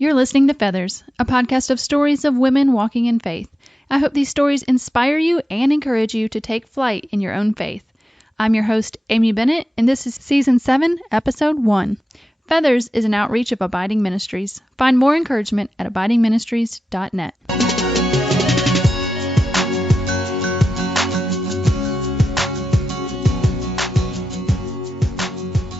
You're listening to Feathers, a podcast of stories of women walking in faith. I hope these stories inspire you and encourage you to take flight in your own faith. I'm your host, Amy Bennett, and this is Season 7, Episode 1. Feathers is an outreach of Abiding Ministries. Find more encouragement at abidingministries.net.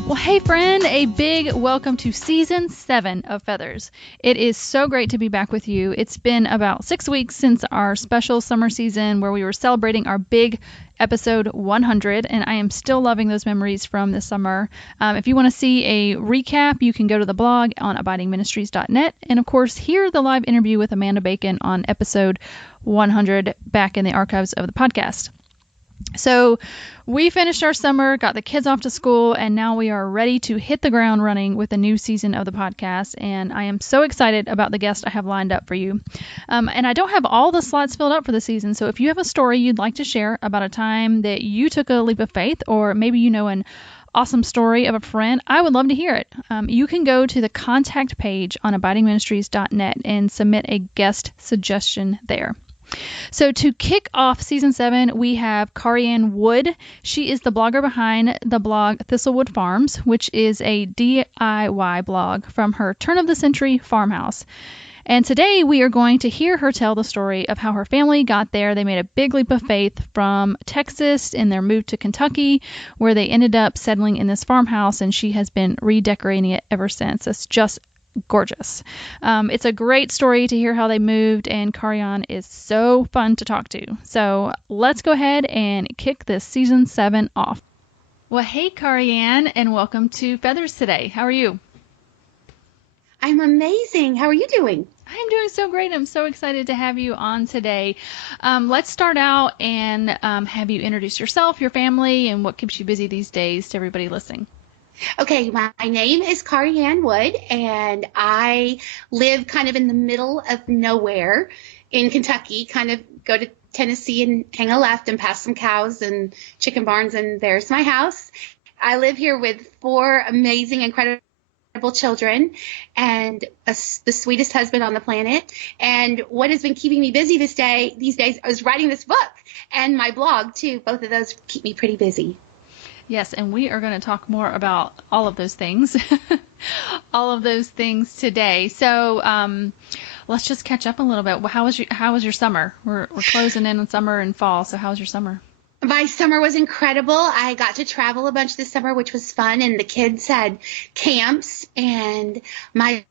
Well, hey friend, a big welcome to Season 7 of Feathers. It is so great to be back with you. It's been about 6 weeks since our special summer season where we were celebrating our big episode 100, and I am still loving those memories from this summer. If you want to see a recap, you can go to the blog on abidingministries.net, and of course, hear the live interview with Amanda Bacon on episode 100 back in the archives of the podcast. So we finished our summer, got the kids off to school, and now we are ready to hit the ground running with a new season of the podcast. And I am so excited about the guest I have lined up for you. And I don't have all the slots filled up for the season. So if you have a story you'd like to share about a time that you took a leap of faith, or maybe you know an awesome story of a friend, I would love to hear it. You can go to the contact page on abidingministries.net and submit a guest suggestion there. So to kick off Season 7, we have KariAnne Wood. She is the blogger behind the blog Thistlewood Farms, which is a DIY blog from her turn-of-the-century farmhouse. And today we are going to hear her tell the story of how her family got there. They made a big leap of faith from Texas in their move to Kentucky, where they ended up settling in this farmhouse, and she has been redecorating it ever since. It's just gorgeous. It's a great story to hear how they moved, and KariAnne is so fun to talk to. So let's go ahead and kick this Season 7 off. Well, hey, KariAnne, and welcome to Feathers today. How are you? I'm amazing. How are you doing? I'm doing so great. I'm so excited to have you on today. Let's start out and have you introduce yourself, your family, and what keeps you busy these days to everybody listening. Okay, my name is KariAnne Wood, and I live kind of in the middle of nowhere in Kentucky, kind of go to Tennessee and hang a left and pass some cows and chicken barns, and there's my house. I live here with 4 amazing, incredible children and the sweetest husband on the planet. And what has been keeping me busy these days, I was writing this book and my blog, too. Both of those keep me pretty busy. Yes, and we are going to talk more about all of those things, today. So let's just catch up a little bit. How was your summer? We're closing in on summer and fall. So how was your summer? My summer was incredible. I got to travel a bunch this summer, which was fun. And the kids had camps. And my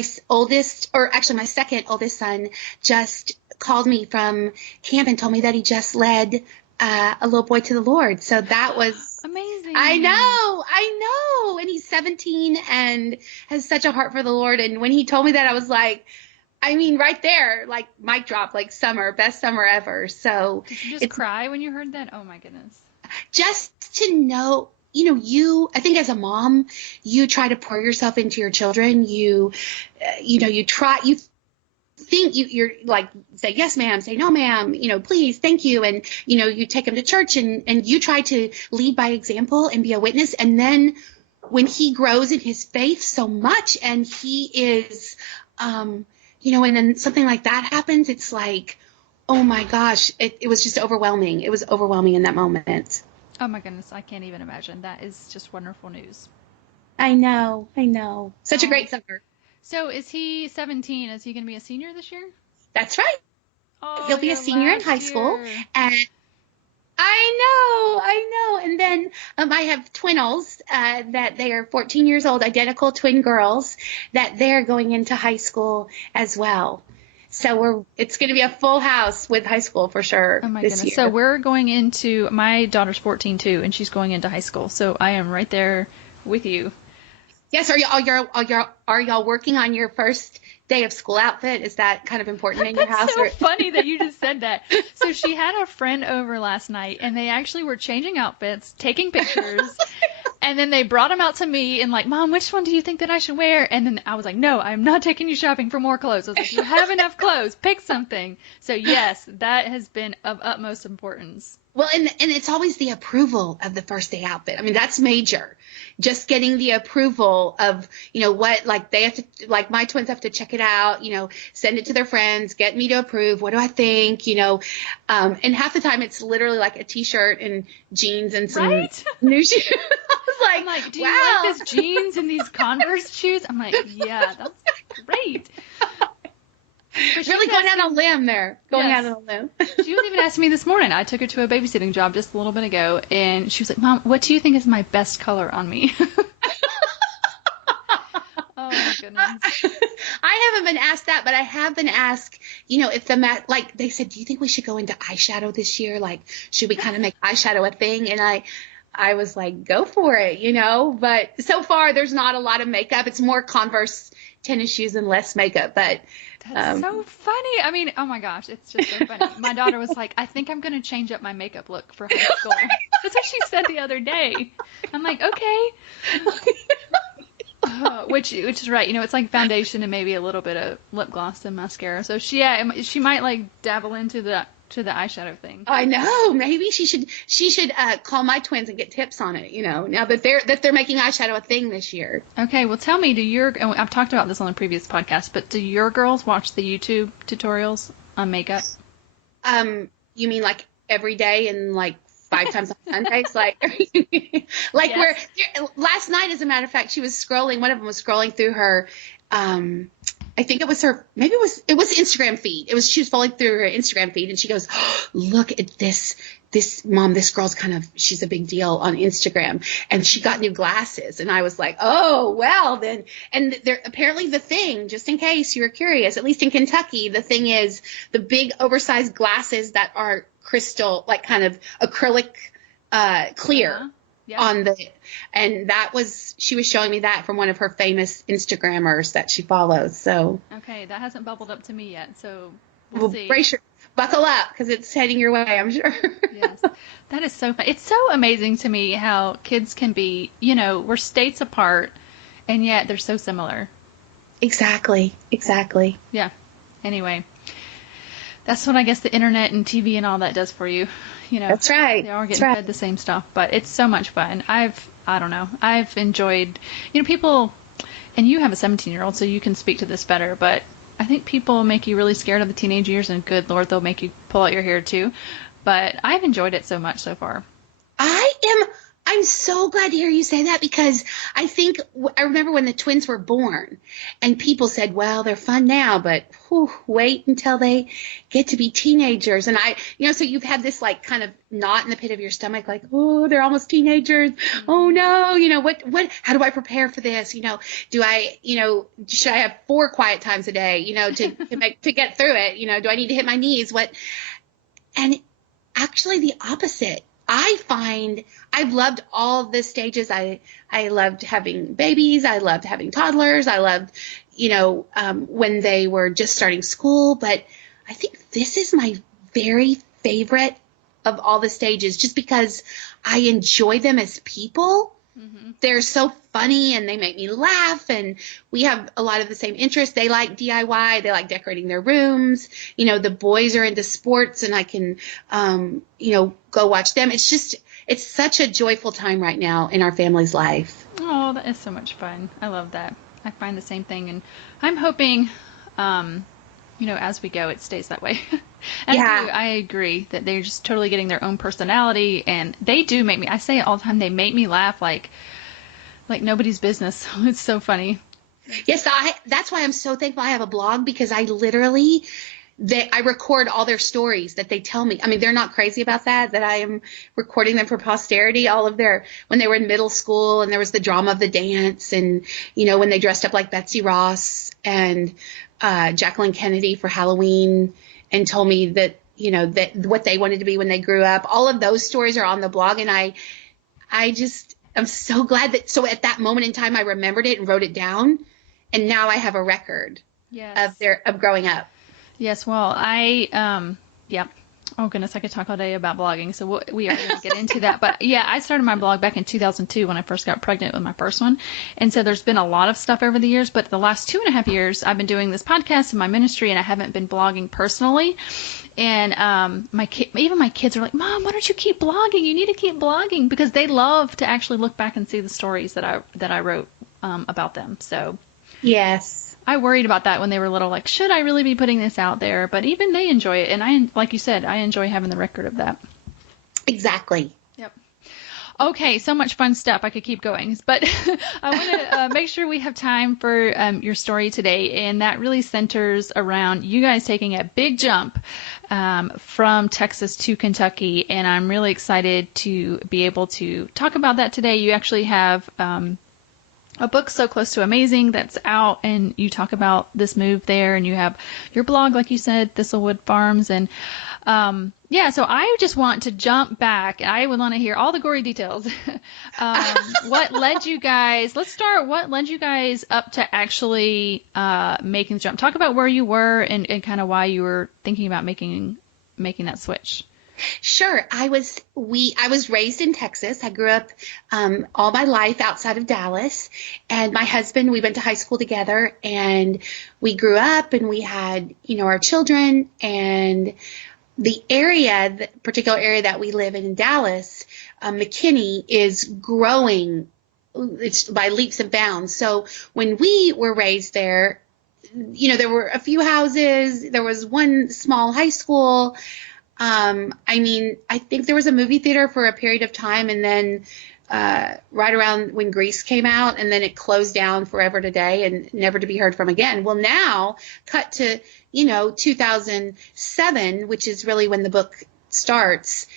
second oldest son just called me from camp and told me that he just led a little boy to the Lord. So that was amazing. I know. And he's 17 and has such a heart for the Lord. And when he told me that, I was like, right there, like mic drop, like summer, best summer ever. So did you just cry when you heard that? Oh my goodness. Just to know, I think as a mom, you try to pour yourself into your children. You think you're like, say, yes, ma'am, say, no, ma'am, please, thank you. And, you take them to church and you try to lead by example and be a witness. And then when he grows in his faith so much and he is, and then something like that happens, it's like, oh my gosh, it was just overwhelming. It was overwhelming in that moment. Oh my goodness. I can't even imagine. That is just wonderful news. I know. Such a great summer. So is he 17? Is he going to be a senior this year? That's right. Oh, he'll be a senior in high school. And I know. And then I have twinnles that they are 14 years old, identical twin girls, that they're going into high school as well. So it's going to be a full house with high school for sure. Oh my this goodness. year. So we're going into, my daughter's 14 too, and she's going into high school. So I am right there with you. Yes. Are y'all working on your first day of school outfit? Is that kind of important in your house? That's so funny that you just said that. So she had a friend over last night, and they actually were changing outfits, taking pictures, and then they brought them out to me and like, Mom, which one do you think that I should wear? And then I was like, no, I'm not taking you shopping for more clothes. I was like, you have enough clothes. Pick something. So yes, that has been of utmost importance. Well, and it's always the approval of the first day outfit. I mean, that's major. Just getting the approval of, what, like they have to, like my twins have to check it out, send it to their friends, get me to approve. What do I think? And half the time it's literally like a t-shirt and jeans and some new shoes. I was like, do you like this jeans and these Converse shoes? I'm like, yeah, that's great. Really going out on a limb there. Going out on a limb. She was even asking me this morning. I took her to a babysitting job just a little bit ago, and she was like, Mom, what do you think is my best color on me? Oh, my goodness. I haven't been asked that, but I have been asked, if like they said, do you think we should go into eyeshadow this year? Like, should we kind of make eyeshadow a thing? And I was like, go for it, but so far there's not a lot of makeup. It's more Converse tennis shoes and less makeup, but that's so funny. I mean, oh my gosh, it's just so funny. My daughter was like, I think I'm going to change up my makeup look for high school. That's what she said the other day. I'm like, okay. Which is right. It's like foundation and maybe a little bit of lip gloss and mascara. So she might like dabble into the eyeshadow thing. I know. Maybe she should call my twins and get tips on it. Now that they're making eyeshadow a thing this year. Okay. Well, tell me, I've talked about this on the previous podcast, but do your girls watch the YouTube tutorials on makeup? You mean like every day and like 5 times on Sundays? Like yes. Where last night, as a matter of fact, she was scrolling. One of them was scrolling through her. I think it was her, maybe it was Instagram feed. She was falling through her Instagram feed and she goes, oh, look at this, Mom, this girl's she's a big deal on Instagram, and she got new glasses. And I was like, oh, well then, and they're apparently the thing, just in case you were curious, at least in Kentucky, the thing is the big oversized glasses that are crystal, like kind of acrylic, clear. Yeah. And she was showing me that from one of her famous Instagrammers that she follows. So okay, that hasn't bubbled up to me yet. So we'll see. Buckle up, because it's heading your way, I'm sure. Yes, that is so fun. It's so amazing to me how kids can be. We're states apart, and yet they're so similar. Exactly. Yeah. Anyway, that's what I guess the internet and TV and all that does for you. That's right. They are getting fed the same stuff, but it's so much fun. I don't know. I've enjoyed, people, and you have a 17-year-old, so you can speak to this better, but I think people make you really scared of the teenage years, and good Lord, they'll make you pull out your hair too. But I've enjoyed it so much so far. I'm so glad to hear you say that, because I remember when the twins were born and people said, well, they're fun now, but wait until they get to be teenagers. And so you've had this like kind of knot in the pit of your stomach, like, oh, they're almost teenagers. Mm-hmm. Oh no, how do I prepare for this? Do I, should I have 4 quiet times a day, to get through it? Do I need to hit my knees? And actually the opposite. I find I've loved all the stages. I loved having babies. I loved having toddlers. I loved, when they were just starting school. But I think this is my very favorite of all the stages, just because I enjoy them as people. Mm-hmm. They're so funny and they make me laugh, and we have a lot of the same interests. They like DIY. They like decorating their rooms. The boys are into sports, and I can, go watch them. It's such a joyful time right now in our family's life. Oh, that is so much fun. I love that. I find the same thing, and I'm hoping, as we go, it stays that way. Yeah. I agree that they're just totally getting their own personality, and they do make me, I say it all the time, they make me laugh like nobody's business. It's so funny. Yes, that's why I'm so thankful I have a blog, because I record all their stories that they tell me. I mean, they're not crazy about that I am recording them for posterity. All of when they were in middle school, and there was the drama of the dance, and, when they dressed up like Betsy Ross and Jacqueline Kennedy for Halloween, and told me that, that what they wanted to be when they grew up. All of those stories are on the blog. And I'm so glad so at that moment in time, I remembered it and wrote it down. And now I have a record of growing up. Yes. Well, Oh goodness, I could talk all day about blogging, so we are going to get into that. But yeah, I started my blog back in 2002 when I first got pregnant with my first one, and so there's been a lot of stuff over the years. But the last 2.5 years, I've been doing this podcast in my ministry, and I haven't been blogging personally. And even my kids are like, "Mom, why don't you keep blogging? You need to keep blogging," because they love to actually look back and see the stories that I wrote about them. So Yes. I worried about that when they were little, like, should I really be putting this out there? But even they enjoy it. And like you said, I enjoy having the record of that. Exactly. Yep. Okay, so much fun stuff. I could keep going. But I want to make sure we have time for your story today. And that really centers around you guys taking a big jump from Texas to Kentucky. And I'm really excited to be able to talk about that today. You actually have a book, So Close to Amazing, that's out, and you talk about this move there, and you have your blog, like you said, Thistlewood Farms, and so I just want to jump back. I would want to hear all the gory details. What led you guys, let's start, what led you guys up to actually making the jump? Talk about where you were and kind of why you were thinking about making that switch. Sure. I was raised in Texas. I grew up all my life outside of Dallas, and my husband, we went to high school together, and we grew up, and we had, our children, and the particular area that we live in Dallas, McKinney, is growing. It's by leaps and bounds. So when we were raised there, there were a few houses, there was one small high school. I think there was a movie theater for a period of time, and then right around when Grease came out, and then it closed down forever today and never to be heard from again. Well, now cut to 2007, which is really when the book starts.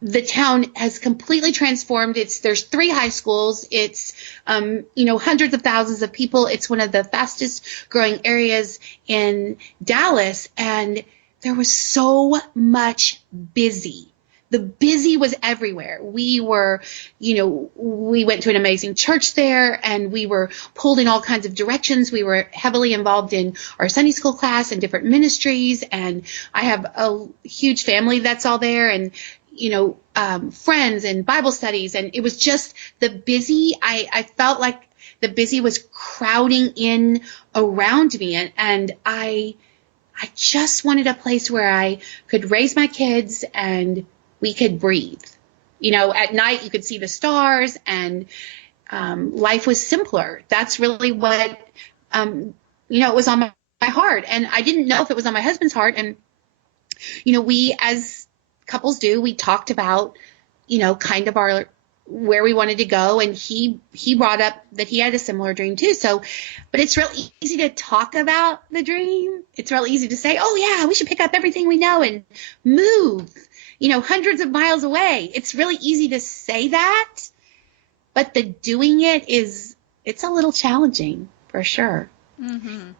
The town has completely transformed. There's 3 high schools. It's hundreds of thousands of people. It's one of the fastest growing areas in Dallas, and there was so much busy. The busy was everywhere. We were, we went to an amazing church there, and we were pulled in all kinds of directions. We were heavily involved in our Sunday school class and different ministries. And I have a huge family that's all there, and, friends and Bible studies. And it was just the busy. I felt like the busy was crowding in around me. And I just wanted a place where I could raise my kids and we could breathe. At night you could see the stars, and life was simpler. That's really what, it was on my heart. And I didn't know if it was on my husband's heart. And, we, as couples do, we talked about, kind of where we wanted to go. And he brought up that he had a similar dream too. So, but it's real easy to talk about the dream. It's real easy to say, oh yeah, we should pick up everything we know and move, hundreds of miles away. It's really easy to say that, but the doing it's a little challenging for sure. Mm-hmm.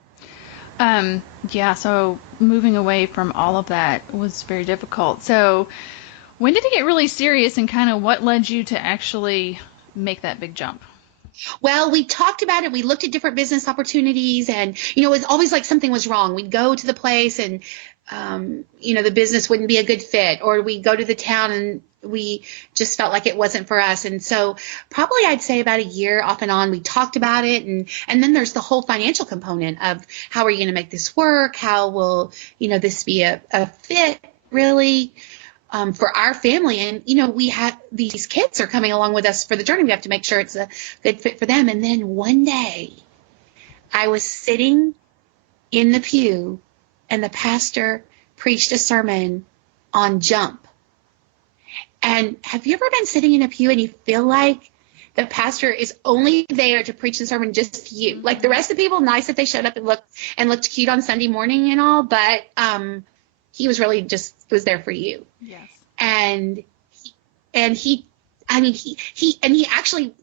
So moving away from all of that was very difficult. So when did it get really serious, and kind of what led you to actually make that big jump? Well, we talked about it. We looked at different business opportunities, and, it was always like something was wrong. We'd go to the place and, the business wouldn't be a good fit, or we'd go to the town and we just felt like it wasn't for us. And so probably I'd say about a year off and on, we talked about it. And then there's the whole financial component of how are you going to make this work? How will, this be a fit really? For our family. And, we have these kids are coming along with us for the journey. We have to make sure it's a good fit for them. And then one day I was sitting in the pew and the pastor preached a sermon on jump. And have you ever been sitting in a pew and you feel like the pastor is only there to preach the sermon just you? Like the rest of the people, nice that they showed up and looked cute on Sunday morning and all, but, he was really just was there for you. Yes. And he actually,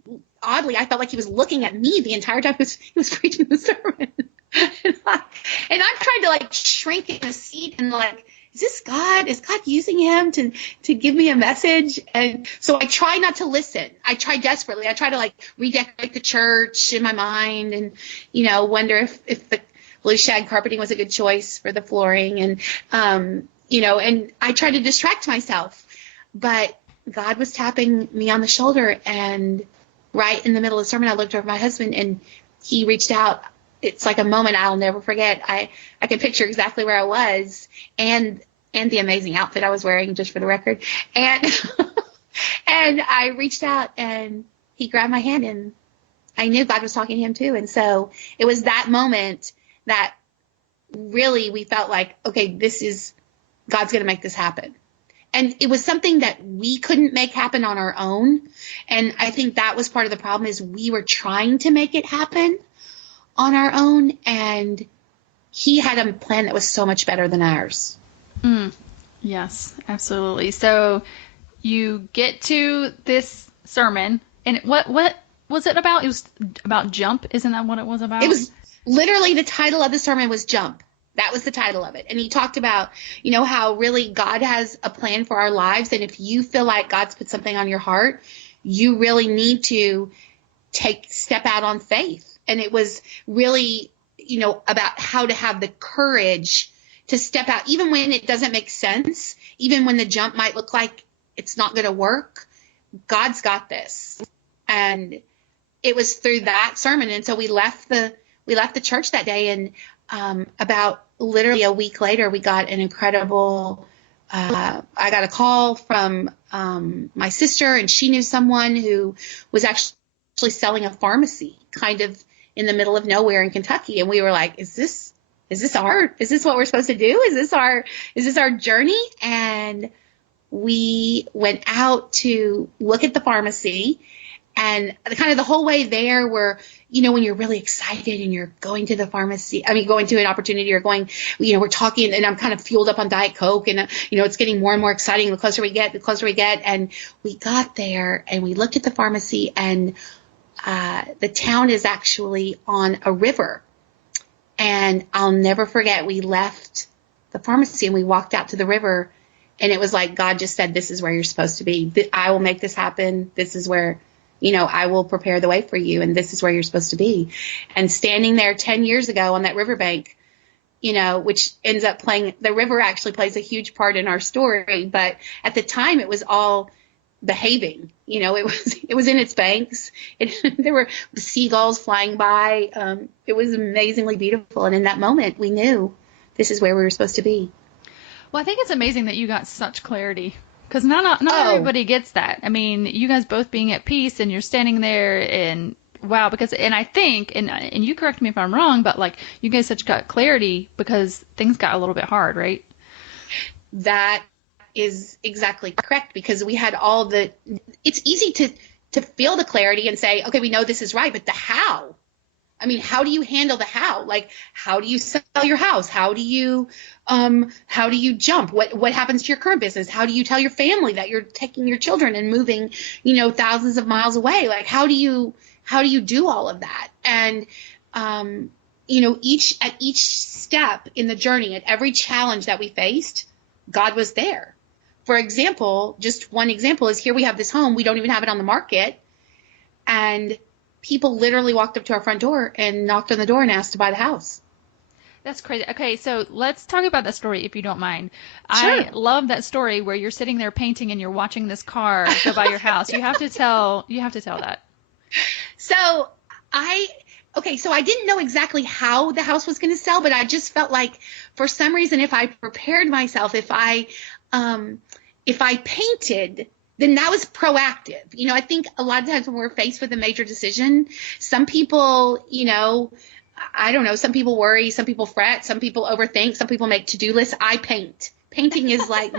oddly, I felt like he was looking at me the entire time he was preaching the sermon. and I'm trying to shrink in the seat and is this God? Is God using him to give me a message? And so I try not to listen. I try desperately. I try to redecorate the church in my mind and, wonder if the blue shag carpeting was a good choice for the flooring. And and I tried to distract myself, but God was tapping me on the shoulder, and right in the middle of the sermon, I looked over at my husband, and he reached out. It's like a moment I'll never forget. I can picture exactly where I was, and the amazing outfit I was wearing, just for the record. And and I reached out, and he grabbed my hand, and I knew God was talking to him too. And so it was that moment that really we felt like, okay, God's going to make this happen. And it was something that we couldn't make happen on our own. And I think that was part of the problem, is we were trying to make it happen on our own. And he had a plan that was so much better than ours. Yes, absolutely. So you get to this sermon, and what was it about? It was about jump. Isn't that what it was about? It was literally, the title of the sermon was Jump. That was the title of it. And he talked about, how really God has a plan for our lives. And if you feel like God's put something on your heart, you really need to step out on faith. And it was really, about how to have the courage to step out, even when it doesn't make sense, even when the jump might look like it's not going to work. God's got this. And it was through that sermon. And so we left the church that day, and about literally a week later, we got an incredible, I got a call from my sister, and she knew someone who was actually selling a pharmacy kind of in the middle of nowhere in Kentucky. And we were like, is this what we're supposed to do? Is this our journey? And we went out to look at the pharmacy. And kind of the whole way there were, when you're really excited and you're going to the pharmacy, going to an opportunity, or going, we're talking, and I'm kind of fueled up on Diet Coke, and, it's getting more and more exciting the closer we get. And we got there, and we looked at the pharmacy, and the town is actually on a river. And I'll never forget, we left the pharmacy and we walked out to the river, and it was like God just said, this is where you're supposed to be. I will make this happen. This is where, I will prepare the way for you, and this is where you're supposed to be. And standing there 10 years ago on that riverbank, which ends up the river actually plays a huge part in our story. But at the time, it was all behaving. It was in its banks. There were seagulls flying by. It was amazingly beautiful. And in that moment, we knew this is where we were supposed to be. Well, I think it's amazing that you got such clarity, because not everybody gets that. You guys both being at peace, and you're standing there, and wow, and I think, and you correct me if I'm wrong, but like, you guys got clarity because things got a little bit hard, right? That is exactly correct, because we had it's easy to feel the clarity and say, okay, we know this is right, but the how. How do you handle the how? Like, how do you sell your house? How do you jump? What happens to your current business? How do you tell your family that you're taking your children and moving, thousands of miles away? Like, how do you do all of that? And, each step in the journey, at every challenge that we faced, God was there. For example, just one example is, here we have this home. We don't even have it on the market. And people literally walked up to our front door and knocked on the door and asked to buy the house. That's crazy. Okay, so let's talk about that story, if you don't mind. Sure. I love that story where you're sitting there painting and you're watching this car go by your house. You have to tell that. So I didn't know exactly how the house was going to sell, but I just felt like, for some reason, if I prepared myself, if I painted, then that was proactive. I think a lot of times when we're faced with a major decision, some people, I don't know, some people worry, some people fret, some people overthink, some people make to-do lists. I paint. Painting is like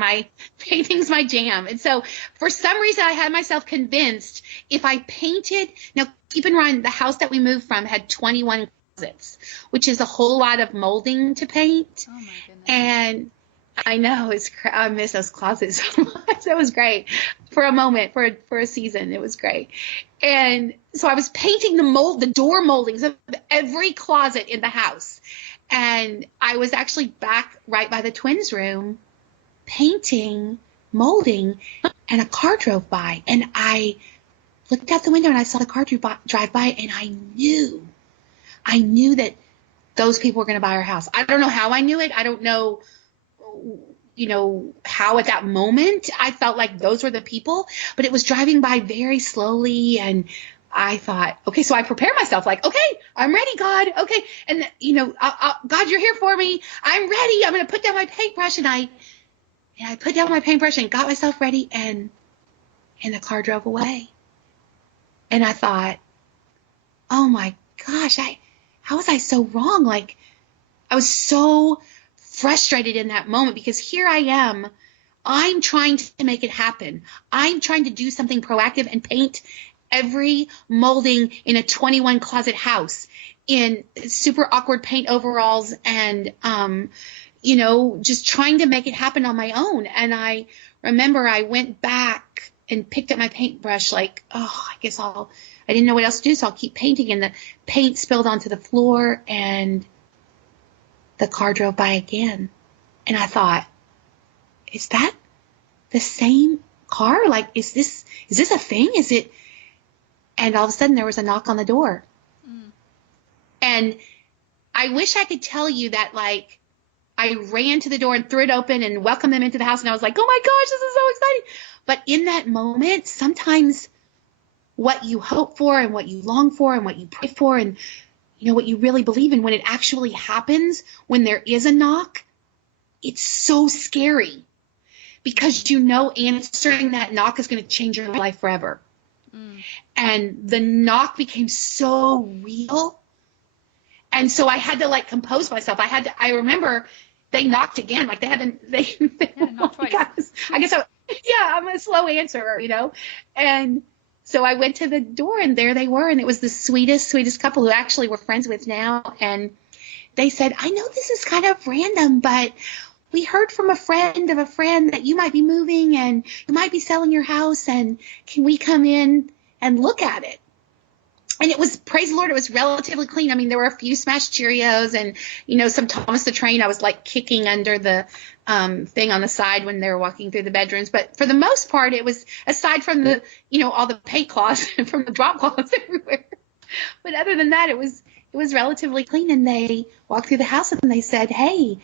painting's my jam. And so for some reason, I had myself convinced, if I painted, now keep in mind, the house that we moved from had 21 closets, which is a whole lot of molding to paint. Oh my goodness. And I know, I miss those closets so much. That was great for a moment, for a season. It was great. And so I was painting the door moldings of every closet in the house. And I was actually back right by the twins' room painting, molding, and a car drove by. And I looked out the window and I saw the car drive by, and I knew that those people were going to buy our house. I don't know how I knew it. I don't know how at that moment I felt like those were the people, but it was driving by very slowly. And I thought, okay, so I prepared myself like, okay, I'm ready, God. Okay. And God, you're here for me. I'm ready. I'm going to put down my paintbrush. And I put down my paintbrush and got myself ready, and the car drove away. And I thought, oh my gosh, how was I so wrong? Like, I was so frustrated in that moment, because here I am, I'm trying to make it happen. I'm trying to do something proactive and paint every molding in a 21 closet house in super awkward paint overalls, and, just trying to make it happen on my own. And I remember I went back and picked up my paintbrush like, I didn't know what else to do, so I'll keep painting. And the paint spilled onto the floor, and the car drove by again. And I thought, is that the same car? Like, is this a thing? Is it? And all of a sudden there was a knock on the door. Mm. And I wish I could tell you that, like, I ran to the door and threw it open and welcomed them into the house. And I was like, oh my gosh, this is so exciting. But in that moment, sometimes what you hope for and what you long for and what you pray for and, what you really believe in, when it actually happens, when there is a knock, it's so scary, because answering that knock is going to change your life forever. Mm. And the knock became so real. And so I had to, like, compose myself. I remember they knocked again. Like, they knocked twice. I'm a slow answerer, and so I went to the door, and there they were. And it was the sweetest couple who actually we're friends with now. And they said, I know this is kind of random, but we heard from a friend of a friend that you might be moving and you might be selling your house. And can we come in and look at it? And it was, praise the Lord, it was relatively clean. I mean, there were a few smashed Cheerios and, some Thomas the Train. I was like kicking under the thing on the side when they were walking through the bedrooms. But for the most part, it was, aside from the, all the paint cloths from the drop cloths everywhere. But other than that, it was relatively clean. And they walked through the house and they said, hey,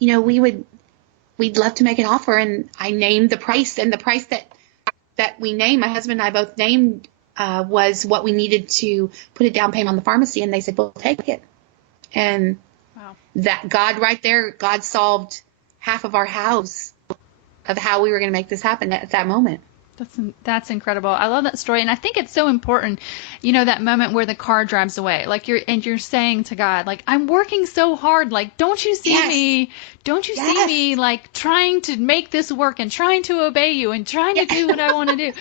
we'd love to make an offer. And I named the price, and the price that we named, my husband and I both named, was what we needed to put a down payment on the pharmacy. And they said, we'll take it. And wow. That God solved half of our house of how we were going to make this happen at that moment. That's incredible. I love that story. And I think it's so important, that moment where the car drives away, like you're saying to God, like, I'm working so hard. Like, don't you see me? Don't you see me, like, trying to make this work and trying to obey you and trying to do what I want to do,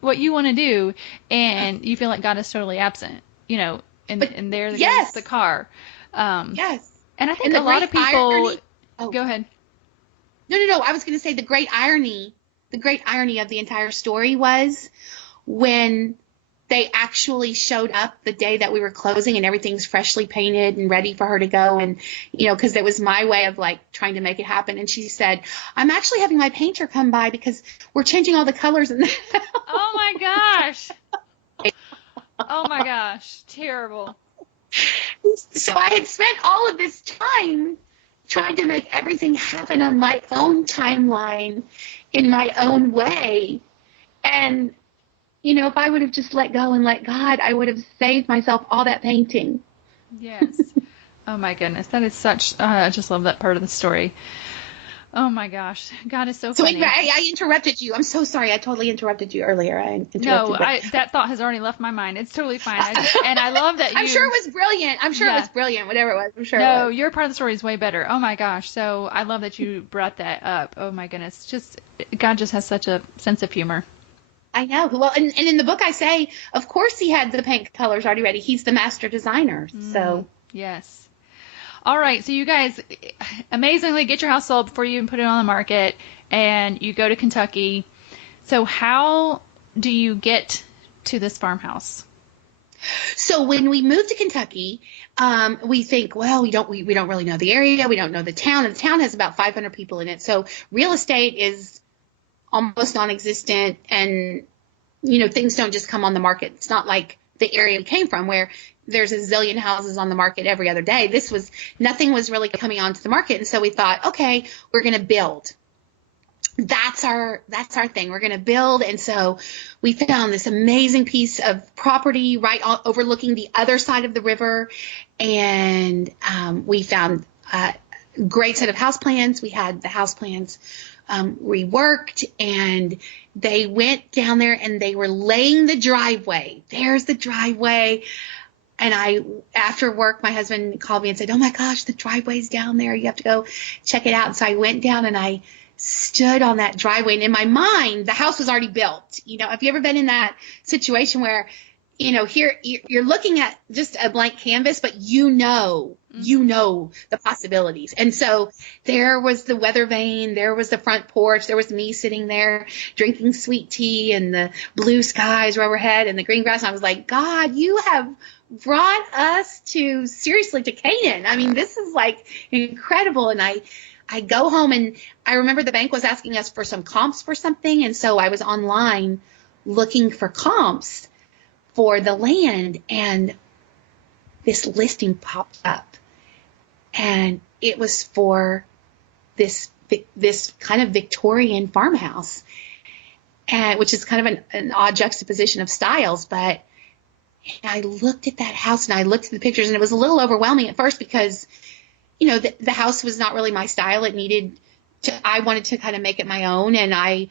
what you want to do. And you feel like God is totally absent, and there goes the car. Yes. And I think a lot of people, go ahead. No. I was going to say the great irony of the entire story was when they actually showed up the day that we were closing and everything's freshly painted and ready for her to go. And, because it was my way of, like, trying to make it happen. And she said, I'm actually having my painter come by because we're changing all the colors in the house. Oh my gosh. Oh my gosh. Terrible. So I had spent all of this time trying to make everything happen on my own timeline, in my own way. And, if I would have just let go and let God, I would have saved myself all that painting. Yes. Oh my goodness. That is such, I just love that part of the story. Oh my gosh. God is so funny. So I interrupted you. I'm so sorry. I totally interrupted you earlier. That thought has already left my mind. It's totally fine. And I love that I'm sure it was brilliant. It was brilliant, whatever it was. I'm sure it was. No, your part of the story is way better. Oh my gosh. So I love that you brought that up. Oh my goodness. God just has such a sense of humor. I know. Well, and in the book I say, of course he had the paint colors already ready. He's the master designer. So. Yes. All right, so you guys amazingly get your house sold before you even put it on the market, and you go to Kentucky. So how do you get to this farmhouse? So when we moved to Kentucky, we think, well, we don't really know the area. We don't know the town. And the town has about 500 people in it. So real estate is almost non-existent, and, things don't just come on the market. It's not like the area we came from, where there's a zillion houses on the market every other day. Nothing was really coming onto the market. And so we thought, okay, we're going to build. That's our thing. We're going to build. And so we found this amazing piece of property right overlooking the other side of the river. And we found a great set of house plans. We had the house plans reworked, and they went down there and they were laying the driveway. There's the driveway. And after work, my husband called me and said, oh my gosh, the driveway's down there. You have to go check it out. And so I went down and I stood on that driveway, and in my mind, the house was already built. Have you ever been in that situation where, here you're looking at just a blank canvas, but the possibilities. And so there was the weather vane, there was the front porch, there was me sitting there drinking sweet tea, and the blue skies were overhead and the green grass. And I was like, God, you have brought us seriously to Canaan. I mean, this is like incredible. And I go home, and I remember the bank was asking us for some comps for something. And so I was online looking for comps for the land, and this listing popped up, and it was for this kind of Victorian farmhouse, and which is kind of an odd juxtaposition of styles. But I looked at that house, and I looked at the pictures, and it was a little overwhelming at first because the house was not really my style. I wanted to kind of make it my own, and I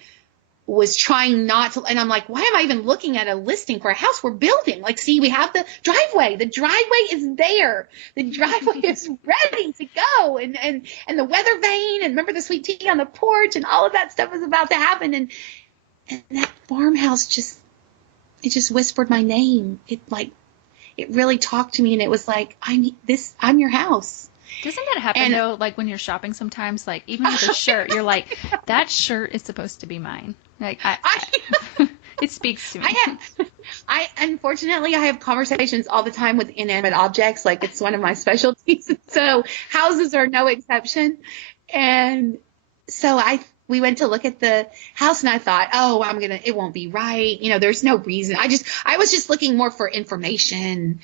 was trying not to, and I'm like, why am I even looking at a listing for a house we're building? Like, see, we have the driveway. The driveway is there. The driveway is ready to go. And the weather vane, and remember the sweet tea on the porch, and all of that stuff was about to happen. And that farmhouse just whispered my name. It really talked to me, and it was like, I'm your house. Doesn't that happen though? Like when you're shopping sometimes, like even with a shirt, you're like, that shirt is supposed to be mine. Like it speaks to me. Unfortunately, I have conversations all the time with inanimate objects. Like, it's one of my specialties. So houses are no exception. And so we went to look at the house, and I thought, oh, it won't be right. There's no reason. I was just looking more for information.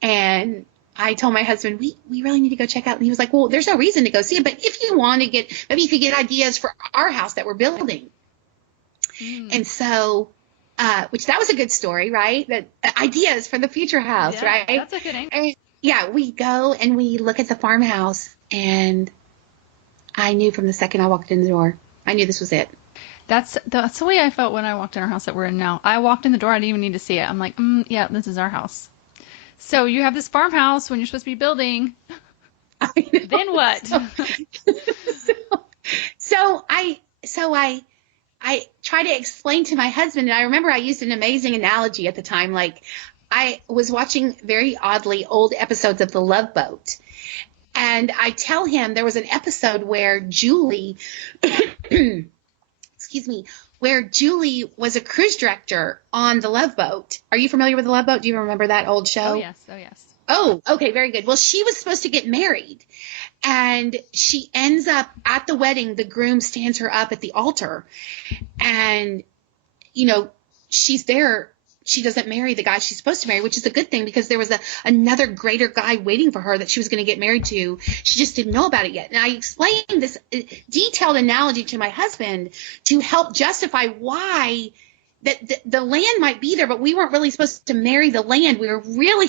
And I told my husband, we really need to go check out. And he was like, well, there's no reason to go see it. But if you want to maybe you could get ideas for our house that we're building. And so, which that was a good story, right? That ideas for the future house, right? That's a good angle. And, yeah, we go and we look at the farmhouse, and I knew from the second I walked in the door, I knew this was it. That's the way I felt when I walked in our house that we're in now. I walked in the door, I didn't even need to see it. I'm like, yeah, this is our house. So you have this farmhouse when you're supposed to be building. Then what? So I try to explain to my husband, and I remember I used an amazing analogy at the time. Like, I was watching very oddly old episodes of The Love Boat, and I tell him there was an episode where Julie, excuse me, where Julie was a cruise director on The Love Boat. Are you familiar with The Love Boat? Do you remember that old show? Oh, yes. Oh, okay, very good. Well, she was supposed to get married, and she ends up at the wedding. The groom stands her up at the altar, and, she's there. She doesn't marry the guy she's supposed to marry, which is a good thing, because there was another greater guy waiting for her that she was going to get married to. She just didn't know about it yet. And I explained this detailed analogy to my husband to help justify why that the land might be there, but we weren't really supposed to marry the land. We were really,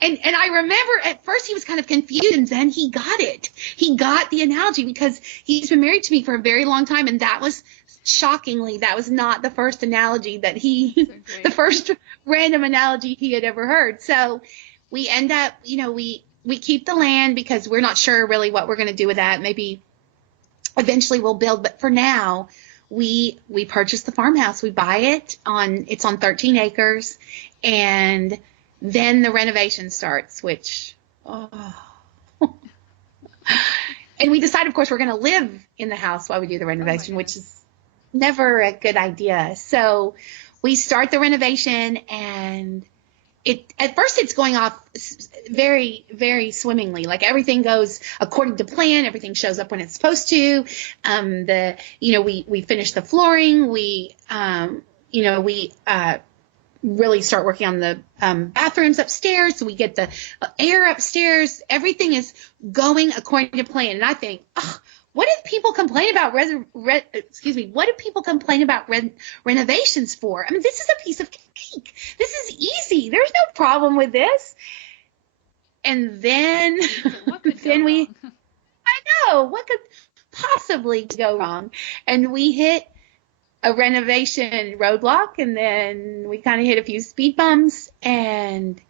and I remember at first he was kind of confused, and then he got it. He got the analogy, because he's been married to me for a very long time, and that was shockingly, that was not the first analogy that the first random analogy he had ever heard. So we end up, we keep the land because we're not sure really what we're going to do with that. Maybe eventually we'll build, but for now we purchase the farmhouse. We buy it it's on 13 acres, and then the renovation starts, which, and we decide, of course, we're going to live in the house while we do the renovation, which is never a good idea. So we start the renovation, and at first it's going off very, very swimmingly. Like, everything goes according to plan. Everything shows up when it's supposed to. We finish the flooring. We we really start working on the bathrooms upstairs. So we get the air upstairs. Everything is going according to plan. And I think, what do people complain about? What do people complain about renovations for? I mean, this is a piece of cake. This is easy. There's no problem with this. And then, What could go wrong? I know, what could possibly go wrong? And we hit a renovation roadblock, and then we kind of hit a few speed bumps, and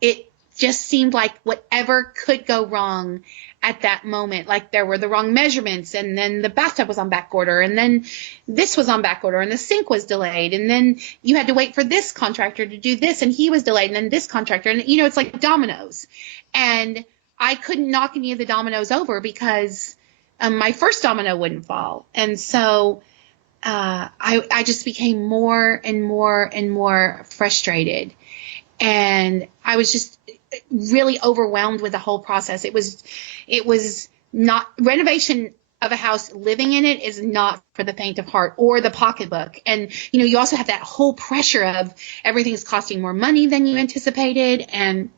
it just seemed like whatever could go wrong at that moment, like there were the wrong measurements, and then the bathtub was on back order, and then this was on back order, and the sink was delayed, and then you had to wait for this contractor to do this, and he was delayed, and then this contractor, and it's like dominoes. And I couldn't knock any of the dominoes over because my first domino wouldn't fall. And so I just became more and more and more frustrated. And I was just really overwhelmed with the whole process. It was not renovation of a house. Living in it is not for the faint of heart or the pocketbook. And, you also have that whole pressure of everything's costing more money than you anticipated. And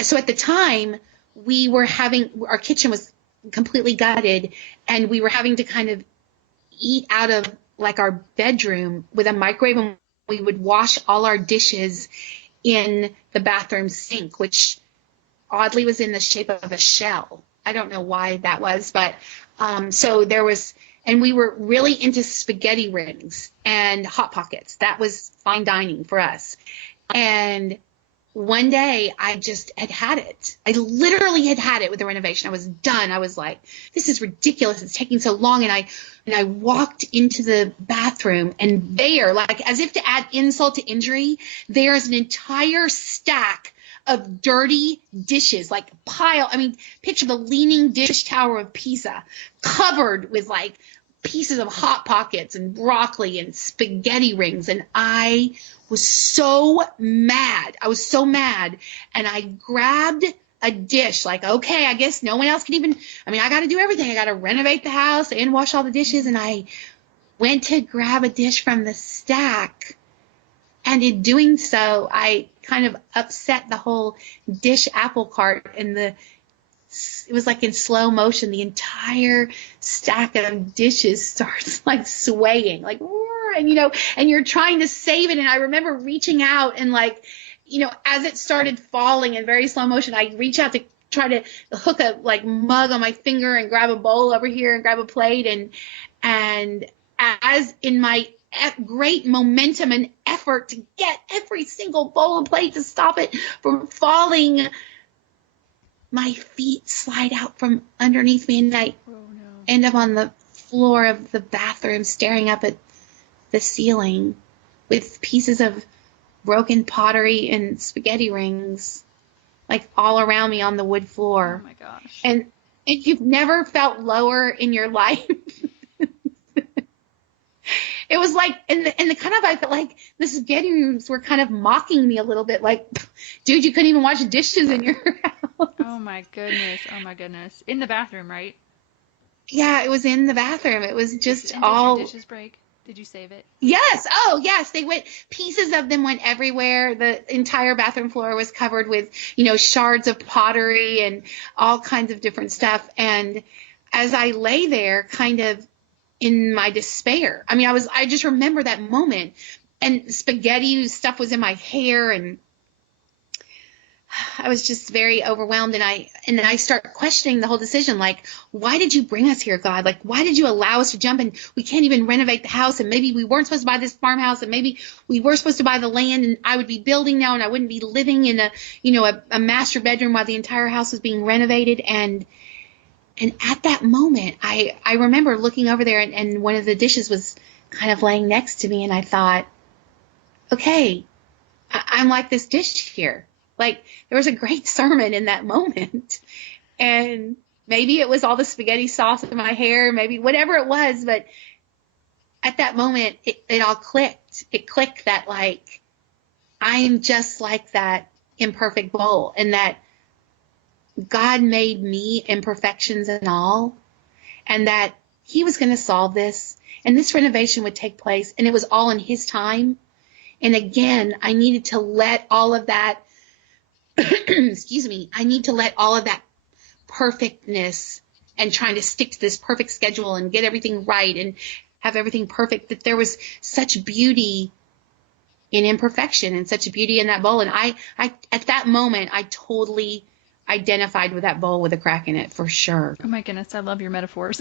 so at the time our kitchen was completely gutted, and we were having to kind of eat out of like our bedroom with a microwave, and we would wash all our dishes in the bathroom sink, which oddly was in the shape of a shell. I don't know why that was, but so there was, and we were really into spaghetti rings and Hot Pockets. That was fine dining for us. And one day I just had it. I literally had it with the renovation. I was done. I was like, this is ridiculous. It's taking so long. And I walked into the bathroom, and there, like as if to add insult to injury, there is an entire stack of dirty dishes, like picture the Leaning Dish Tower of Pisa, covered with like pieces of Hot Pockets and broccoli and spaghetti rings. And I was so mad. And I grabbed a dish, like, okay, I guess no one else can I got to do everything. I got to renovate the house and wash all the dishes. And I went to grab a dish from the stack. And in doing so, I kind of upset the whole dish apple cart, and it was like in slow motion. The entire stack of dishes starts like swaying, like, and you're trying to save it. And I remember reaching out and like, as it started falling in very slow motion, I reach out to try to hook a like mug on my finger and grab a bowl over here and grab a plate. And as in my great momentum and effort to get every single bowl and plate to stop it from falling, my feet slide out from underneath me, and I end up on the floor of the bathroom staring up at the ceiling with pieces of broken pottery and spaghetti rings like all around me on the wood floor. Oh my gosh. And you've never felt lower in your life. It was like, and the kind of, I felt like the spaghetti rings were kind of mocking me a little bit, like, dude, you couldn't even wash dishes in your house. Oh my goodness. In the bathroom, right? Yeah, it was in the bathroom. It was just and all. Did your dishes break? Did you save it? Yes. Oh, yes. They went. Pieces of them went everywhere. The entire bathroom floor was covered with, shards of pottery and all kinds of different stuff. And as I lay there, kind of in my despair, I just remember that moment, and spaghetti stuff was in my hair, and I was just very overwhelmed, and I start questioning the whole decision. Like, why did you bring us here, God? Like, why did you allow us to jump and we can't even renovate the house? And maybe we weren't supposed to buy this farmhouse, and maybe we were supposed to buy the land, and I would be building now, and I wouldn't be living in a master bedroom while the entire house was being renovated. And at that moment, I remember looking over there, and one of the dishes was kind of laying next to me, and I thought, okay, I'm like this dish here. Like, there was a great sermon in that moment. And maybe it was all the spaghetti sauce in my hair, maybe whatever it was. But at that moment, it all clicked. It clicked that, like, I am just like that imperfect bowl, and that God made me imperfections and all. And that he was going to solve this, and this renovation would take place, and it was all in his time. And again, I needed to let all of that, excuse me, I need to let all of that perfectness and trying to stick to this perfect schedule and get everything right and have everything perfect, that there was such beauty in imperfection and such beauty in that bowl. And I at that moment, I totally identified with that bowl with a crack in it, for sure. Oh my goodness, I love your metaphors.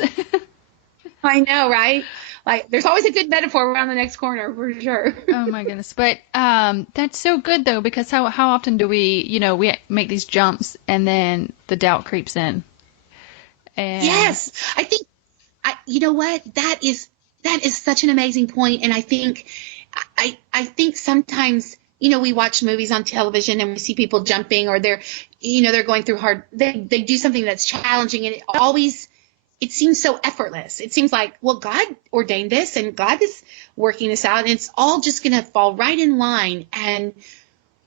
I know, right? Like, there's always a good metaphor around the next corner, for sure. Oh my goodness. But that's so good though, because how often do we make these jumps and then the doubt creeps in? And Yes, I think, you know what? That is such an amazing point. And I think sometimes, we watch movies on television and we see people jumping, or they're going through they do something that's challenging, and it seems so effortless. It seems like, well, God ordained this and God is working this out, and it's all just going to fall right in line. And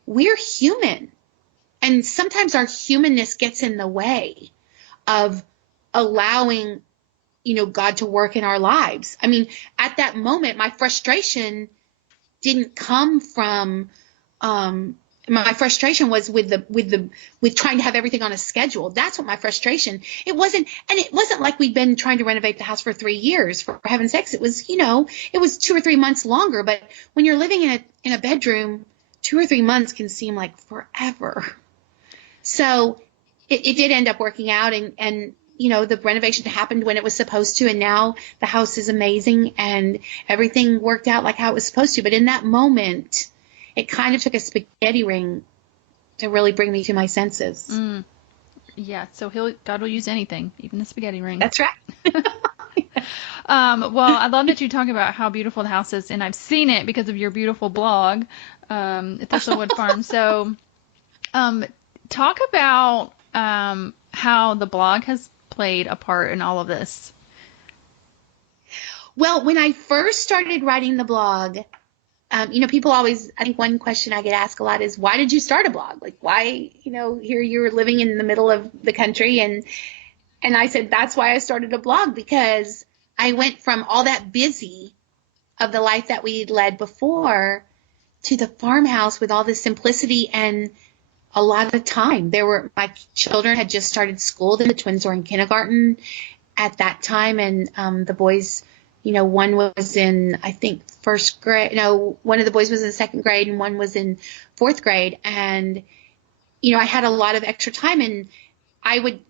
we're human. And sometimes our humanness gets in the way of allowing, God to work in our lives. I mean, at that moment, my frustration didn't come from, my frustration was with trying to have everything on a schedule. That's what my frustration. It wasn't like we'd been trying to renovate the house for 3 years, for heaven's sakes. It was, it was 2 or 3 months longer. But when you're living in a bedroom, 2 or 3 months can seem like forever. So it did end up working out, and the renovation happened when it was supposed to, and now the house is amazing and everything worked out like how it was supposed to. But in that moment, it kind of took a spaghetti ring to really bring me to my senses. Yeah, so God will use anything, even the spaghetti ring. That's right. Well, I love that you talk about how beautiful the house is, and I've seen it because of your beautiful blog, Thistlewood Farm. So, talk about how the blog has played a part in all of this. Well, when I first started writing the blog, people always, I think one question I get asked a lot is, why did you start a blog? Like, why, here you're living in the middle of the country. And I said, that's why I started a blog, because I went from all that busy of the life that we led before to the farmhouse with all this simplicity and a lot of time. My children had just started school. The twins were in kindergarten at that time. And the boys, one was in, I think, first grade. No, one of the boys was in second grade and one was in fourth grade. And, I had a lot of extra time, and I would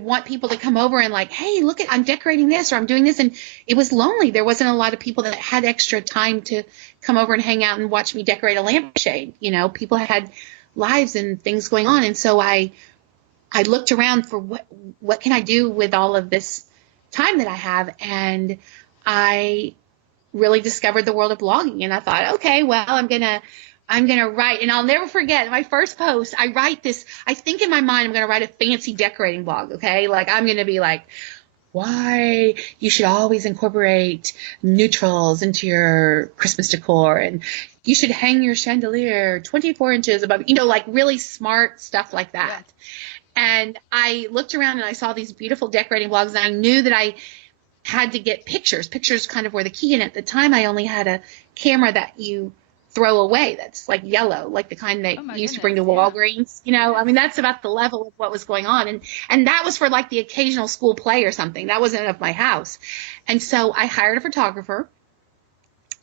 want people to come over and like, hey, look I'm decorating this, or I'm doing this. And it was lonely. There wasn't a lot of people that had extra time to come over and hang out and watch me decorate a lampshade. People had lives and things going on. And so I looked around for what can I do with all of this time that I have. And I really discovered the world of blogging. And I thought, okay, well, I'm going to write, and I'll never forget my first post. I write this, I think in my mind, I'm going to write a fancy decorating blog. Okay. Like, I'm going to be like, why you should always incorporate neutrals into your Christmas decor, and you should hang your chandelier 24 inches above, like really smart stuff like that. Yeah. And I looked around and I saw these beautiful decorating blogs, and I knew that I had to get pictures. Pictures kind of were the key. And at the time, I only had a camera that you throw away that's like yellow, like the kind that you used to bring to Walgreens. I mean, that's about the level of what was going on. And that was for like the occasional school play or something. That wasn't of my house. And so I hired a photographer.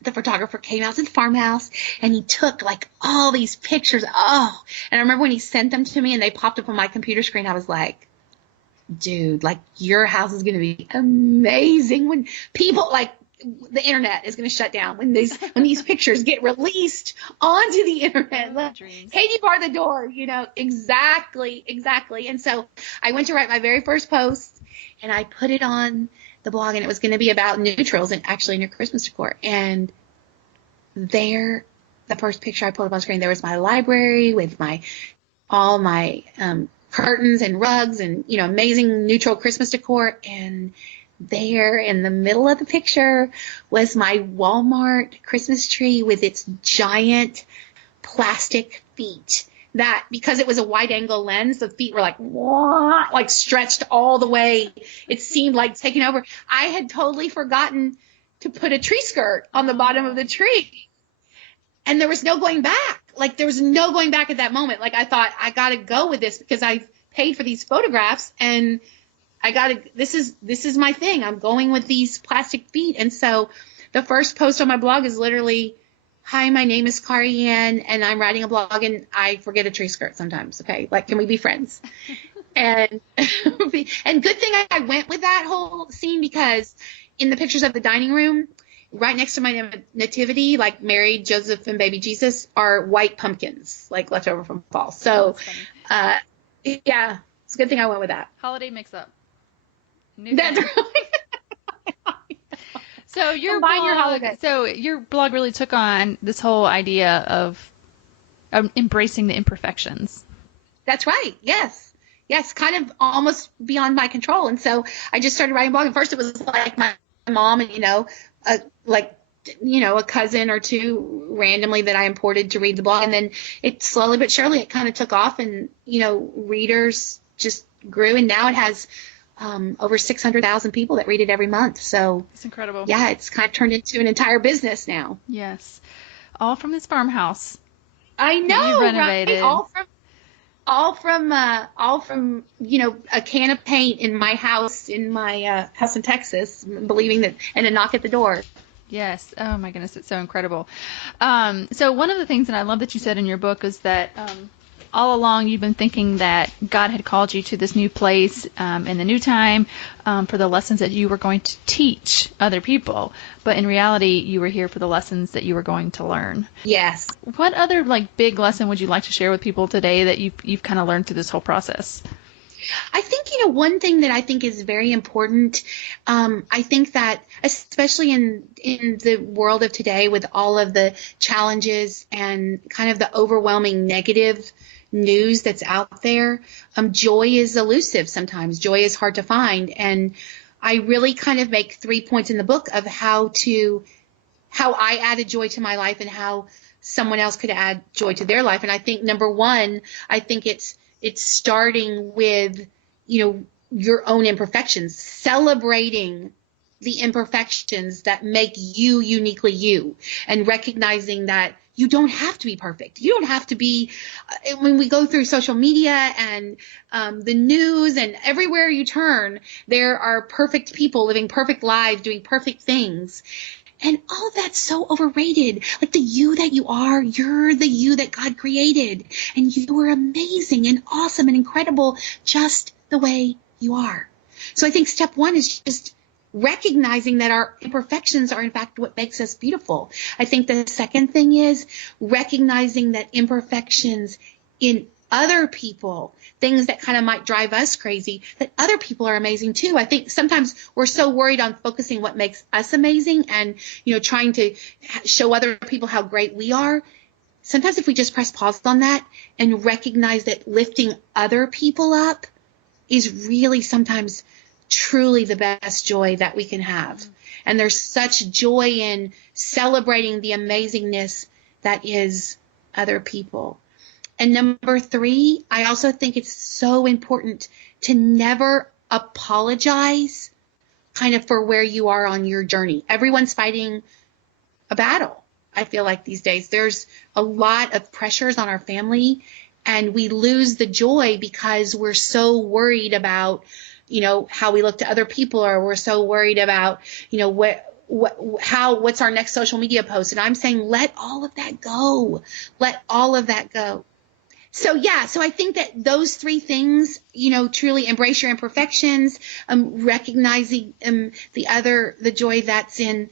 The photographer came out to the farmhouse and he took like all these pictures. Oh, and I remember when he sent them to me and they popped up on my computer screen, I was like, dude, like, your house is going to be amazing when people, like, the internet is going to shut down when these pictures get released onto the internet. Katie bar the door, exactly. And so I went to write my very first post, and I put it on the blog, and it was going to be about neutrals and actually in your Christmas decor. And the first picture I pulled up on screen, there was my library with all my curtains and rugs and, amazing neutral Christmas decor. And there in the middle of the picture was my Walmart Christmas tree with its giant plastic feet that because it was a wide angle lens, the feet were like stretched all the way. It seemed like taking over. I had totally forgotten to put a tree skirt on the bottom of the tree. And there was no going back. Like there was no going back at that moment. Like I thought, I got to go with this because I paid for these photographs and this is my thing. I'm going with these plastic feet. And so the first post on my blog is literally, hi, my name is KariAnne and I'm writing a blog and I forget a tree skirt sometimes. Okay. Like, can we be friends? And good thing I went with that whole scene because in the pictures of the dining room, right next to my nativity, like Mary, Joseph, and baby Jesus are white pumpkins, like left over from fall. So, yeah, it's a good thing I went with that. Holiday mix-up. That's right. So your blog really took on this whole idea of embracing the imperfections. That's right. Yes, kind of almost beyond my control. And so I just started writing a blog. And first it was like my mom and, a cousin or two randomly that I imported to read the blog. And then it slowly but surely, it kind of took off and, readers just grew. And now it has over 600,000 people that read it every month. So it's incredible. Yeah, it's kind of turned into an entire business now. Yes. All from this farmhouse. I know, you renovated. Right? All from a can of paint in my house house in Texas, believing that, and a knock at the door. Yes. Oh my goodness, it's so incredible. So one of the things that I love that you said in your book is that all along you've been thinking that God had called you to this new place in the new time for the lessons that you were going to teach other people. But in reality, you were here for the lessons that you were going to learn. Yes. What other big lesson would you like to share with people today that you've kind of learned through this whole process? I think, one thing that I think is very important, I think that especially in the world of today with all of the challenges and kind of the overwhelming negative news that's out there, joy is elusive sometimes. Joy is hard to find. And I really kind of make 3 points in the book of how I added joy to my life and how someone else could add joy to their life. And I think number one, I think it's starting with, your own imperfections, celebrating the imperfections that make you uniquely you, and recognizing that you don't have to be perfect. You don't have to be, when we go through social media and the news and everywhere you turn, there are perfect people living perfect lives, doing perfect things. And all of that's so overrated. Like the you that you are, you're the you that God created. And you are amazing and awesome and incredible just the way you are. So I think step one is just recognizing that our imperfections are in fact what makes us beautiful. I think the second thing is recognizing that imperfections in other people, things that kind of might drive us crazy, that other people are amazing too. I think sometimes we're so worried on focusing what makes us amazing and, trying to show other people how great we are. Sometimes if we just press pause on that and recognize that lifting other people up is really sometimes truly the best joy that we can have. And there's such joy in celebrating the amazingness that is other people. And number 3, I also think it's so important to never apologize kind of for where you are on your journey. Everyone's fighting a battle. I feel like these days there's a lot of pressures on our family, and we lose the joy because we're so worried about, how we look to other people, or we're so worried about, what's our next social media post. And I'm saying, let all of that go. Let all of that go. So I think that those 3 things, truly embrace your imperfections, recognizing the joy that's in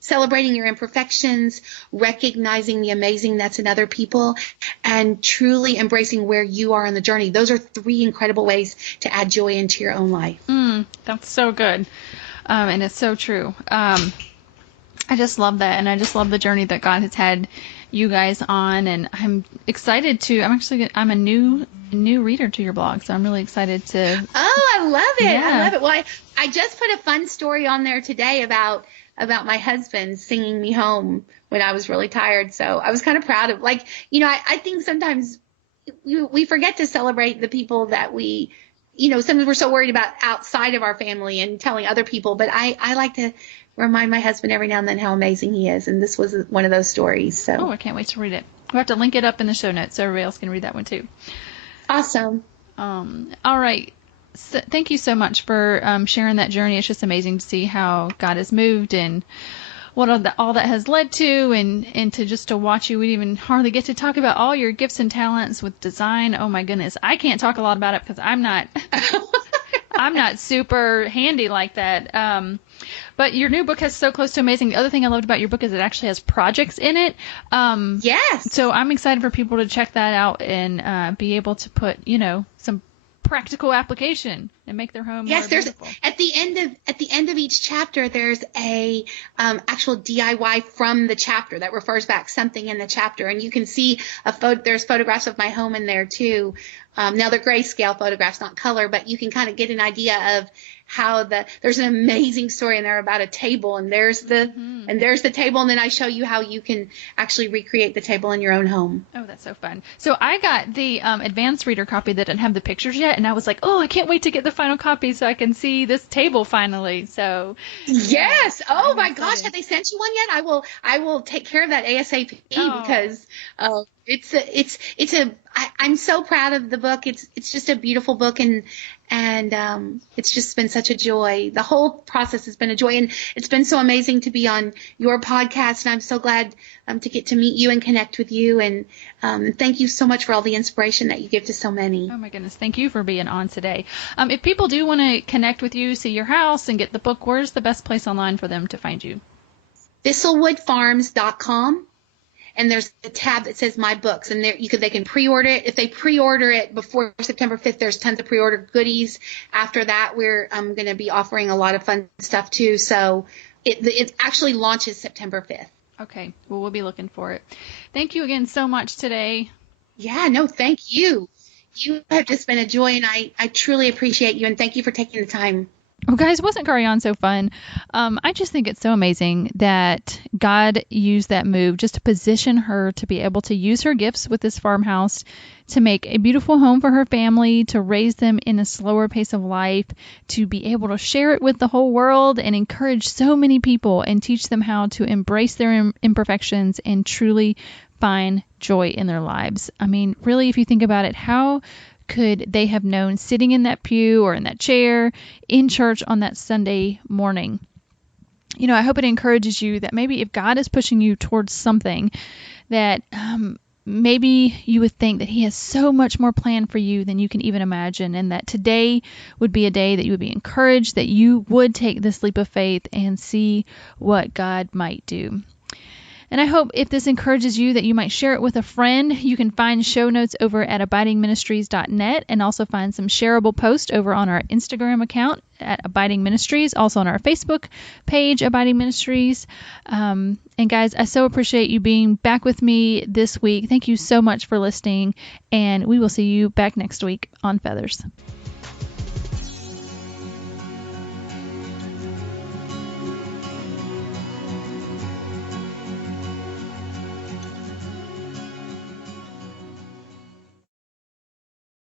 celebrating your imperfections, recognizing the amazing that's in other people, and truly embracing where you are on the journey. Those are 3 incredible ways to add joy into your own life. That's so good. And it's so true. I just love that. And I just love the journey that God has had you guys on. And I'm excited I'm a new reader to your blog. So I'm really excited to. Oh, I love it. Yeah. I love it. Well, I just put a fun story on there today about about my husband singing me home when I was really tired. So I was kind of proud of, like, I think sometimes we forget to celebrate the people that we, sometimes we're so worried about outside of our family and telling other people. But I like to remind my husband every now and then how amazing he is. And this was one of those stories. So. Oh, I can't wait to read it. We'll have to link it up in the show notes so everybody else can read that one too. Awesome. All right. So, thank you so much for sharing that journey. It's just amazing to see how God has moved and what all that has led to, and to watch you. We didn't even hardly get to talk about all your gifts and talents with design. Oh my goodness. I can't talk a lot about it because I'm not super handy like that. But your new book is so close to amazing. The other thing I loved about your book is it actually has projects in it. Yes. So I'm excited for people to check that out and be able to put, some practical application and make their home more beautiful. At the end of each chapter, there's a actual DIY from the chapter that refers back something in the chapter, and you can see there's photographs of my home in there too. Now they're grayscale photographs, not color, but you can kind of get an idea of how there's an amazing story in there about a table, and there's the table, and then I show you how you can actually recreate the table in your own home. Oh, that's so fun. So I got the advanced reader copy that didn't have the pictures yet, and I was like, oh, I can't wait to get the final copy so I can see this table finally. So yes. Oh my gosh, have they sent you one yet? I will take care of that ASAP because I'm so proud of the book. It's just a beautiful book, and it's just been such a joy. The whole process has been a joy, and it's been so amazing to be on your podcast, and I'm so glad to get to meet you and connect with you, and thank you so much for all the inspiration that you give to so many. Oh my goodness, thank you for being on today. If people do want to connect with you, see your house, and get the book, where's the best place online for them to find you? ThistlewoodFarms.com. And there's a tab that says My Books, and they can pre-order it. If they pre-order it before September 5th, there's tons of pre-order goodies. After that, we're going to be offering a lot of fun stuff too. So it actually launches September 5th. Okay. Well, we'll be looking for it. Thank you again so much today. Yeah, no, thank you. You have just been a joy, and I truly appreciate you, and thank you for taking the time. Well, guys, wasn't KariAnne so fun? I just think it's so amazing that God used that move just to position her to be able to use her gifts with this farmhouse to make a beautiful home for her family, to raise them in a slower pace of life, to be able to share it with the whole world and encourage so many people and teach them how to embrace their imperfections and truly find joy in their lives. I mean, really, if you think about it, how could they have known sitting in that pew or in that chair in church on that Sunday morning? I hope it encourages you that maybe if God is pushing you towards something, that maybe you would think that He has so much more planned for you than you can even imagine, and that today would be a day that you would be encouraged, that you would take this leap of faith and see what God might do. And I hope if this encourages you that you might share it with a friend. You can find show notes over at abidingministries.net and also find some shareable posts over on our Instagram account at Abiding Ministries, also on our Facebook page, Abiding Ministries. And guys, I so appreciate you being back with me this week. Thank you so much for listening, and we will see you back next week on Feathers.